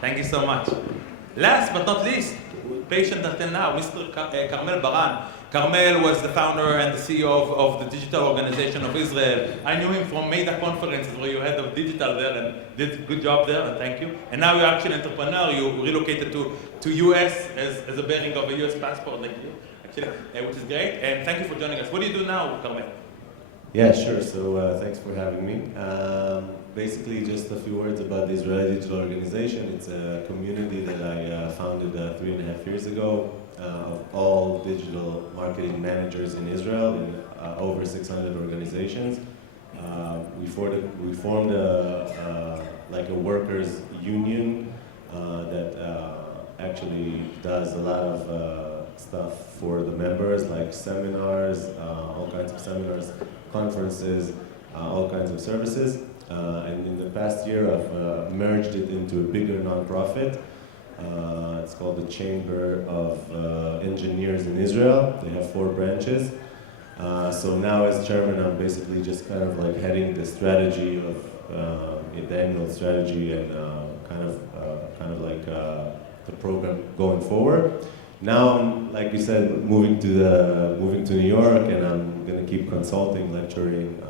Thank you so much. Last but not least, patient until now, Mr. Carmel Baran. Carmel was the founder and the CEO of the Digital Organization of Israel. I knew him from MEDA conferences where you head of digital there and did a good job there, and thank you. And now you're actually an entrepreneur. You relocated to US as a bearing of a US passport like you, actually, which is great. And thank you for joining us. What do you do now, Carmel? Yeah, sure. So thanks for having me. Basically, just a few words about the Israeli Digital Organization. It's a community that I founded 3.5 years ago of all digital marketing managers in Israel in over 600 organizations. We formed like a workers' union that actually does a lot of stuff for the members, like seminars, all kinds of seminars, conferences, all kinds of services. And in the past year, I've merged it into a bigger nonprofit. It's called the Chamber of Engineers in Israel. They have 4 branches. So now as chairman, I'm basically just kind of like heading the strategy of the annual strategy and kind of like the program going forward. Now I'm, like you said, moving to New York, and I'm going to keep consulting, lecturing,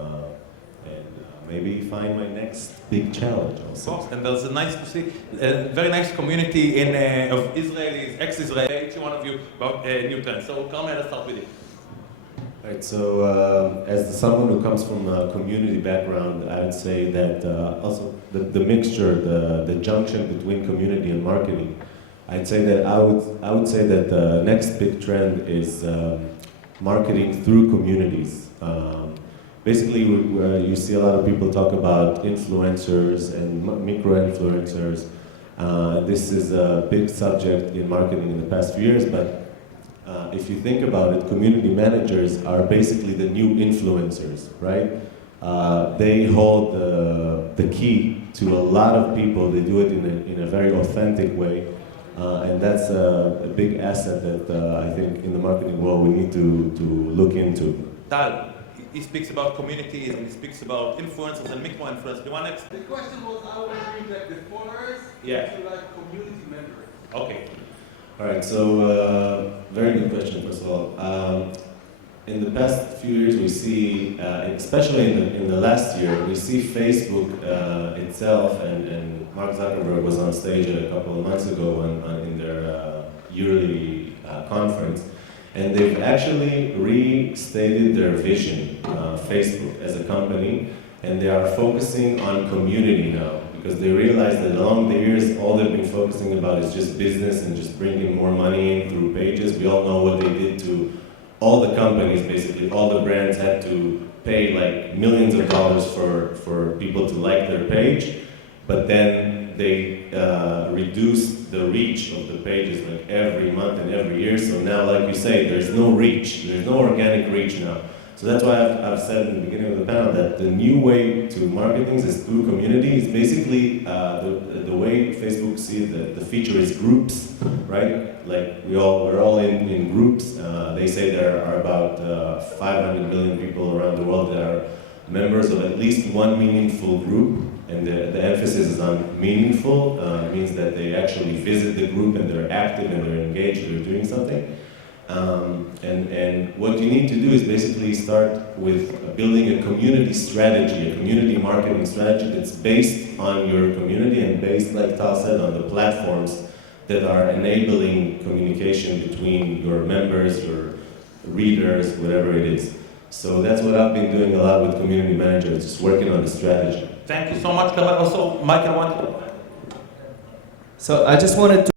and maybe find my next big challenge also. And there's a nice to see, a very nice community of Israelis, ex-Israelis, each one of you about new trends. So Carmel, let's start with you. Right, so as someone who comes from a community background, I would say that also the mixture, the junction between community and marketing, I'd say that I would say that the next big trend is marketing through communities. Basically, you see a lot of people talk about influencers and micro-influencers. This is a big subject in marketing in the past few years, but if you think about it, community managers are basically the new influencers, right? They hold the key to a lot of people. They do it in a very authentic way. And that's a big asset that I think in the marketing world we need to look into. Tal, he speaks about communities and he speaks about influencers and micro-influencers. Do you want to... The question was how we bring like the followers to like community members. Okay. All right, so very good question, first of all. In the past few years, we see, especially in the last year, we see Facebook itself, and Mark Zuckerberg was on stage a couple of months ago in their yearly conference, and they've actually restated their vision, Facebook as a company, and they are focusing on community now, because they realize that along the years, all they've been focusing about is just business and just bringing more money in through pages. We all know what they did to all the companies, basically, all the brands had to pay like millions of dollars for people to like their page, but then they reduced the reach of the pages like every month and every year. So now, like you say, there's no reach, there's no organic reach now. So that's why I've said in the beginning of the panel that the new way to market things is through community. It's basically the way Facebook sees the feature is groups, right? Like we're all in groups. They say there are about 500 million people around the world that are members of at least one meaningful group, and the emphasis is on meaningful. It means that they actually visit the group and they're active and they're engaged, they're doing something. And what you need to do is basically start with building a community strategy, a community marketing strategy that's based on your community and based, like Tal said, on the platforms that are enabling communication between your members, your readers, whatever it is. So that's what I've been doing a lot with community managers, just working on the strategy. Thank you so much, Carmel. Also, Michael wanted to... So I just wanted to